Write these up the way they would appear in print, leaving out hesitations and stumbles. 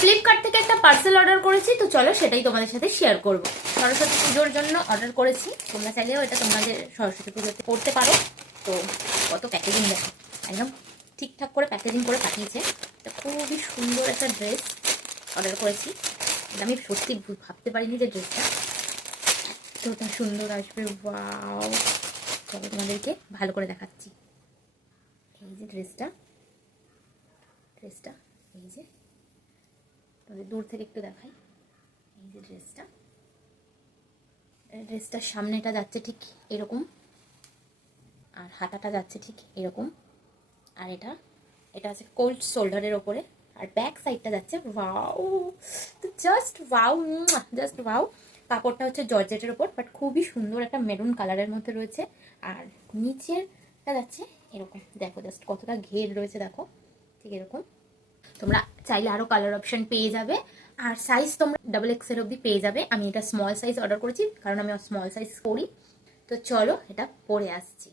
Flipkart থেকে একটা parcel order করেছি, তো চলো সেটাই তোমাদের সাথে শেয়ার করব। সরস্বতী পুজোর জন্য অর্ডার করেছি, তোমরা চাইলেও এটা তোমাদের সরস্বতী পুজোতে করতে পারো। তো কত প্যাকেজিং দেখো, একদম ঠিকঠাক করে প্যাকেজিং করে পাঠিয়েছে। এটা খুবই সুন্দর একটা ড্রেস অর্ডার করেছি। এটা আমি সত্যি ভাবতে পারিনি যে ড্রেসটা এতটা সুন্দর আসবে। ওয়াও, চলো তোমাদেরকে ভালো করে দেখাচ্ছি। এই যে ড্রেসটা এই যে তোমাদের দূর থেকে একটু দেখাই। এই যে ড্রেসটার সামনেটা যাচ্ছে ঠিক এরকম, আর হাতাটা যাচ্ছে ঠিক এরকম, আর এটা আছে কোল্ড শোল্ডারের ওপরে, আর ব্যাক সাইডটা যাচ্ছে ওয়াও, তো জাস্ট ওয়াও। কাপড়টা হচ্ছে জর্জেটের ওপর, বাট খুবই সুন্দর একটা মেরুন কালারের মধ্যে রয়েছে। আর নিচেরটা যাচ্ছে এরকম, দেখো জাস্ট কতটা ঘের রয়েছে, দেখো ঠিক এরকম। তোমরা চাইলে আরো কালার অপশন পেয়ে যাবে, আর সাইজ তোমরা XXL অবধি পেয়ে যাবে। আমি এটা স্মল সাইজ অর্ডার করেছি, কারণ আমি স্মল সাইজ করি। তো চলো এটা পরে আসছি।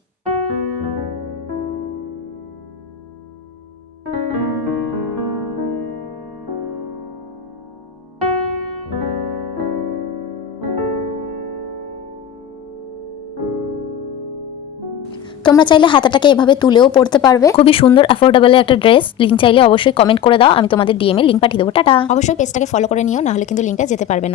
তোমরা চাইলে হাতাটাকে এভাবে তুলেও পড়তে পারবে, খুবই সুন্দর অ্যাফোর্ডেবল একটা ড্রেস। লিঙ্ক চাইলে অবশ্যই কমেন্ট করে দাও, আমি তোমাদের DM এ লিঙ্ক পাঠিয়ে দেবো। টাটা। অবশ্যই পেজটাকে ফলো করে নিও, না হলে কিন্তু লিঙ্কটা যেতে পারবে না।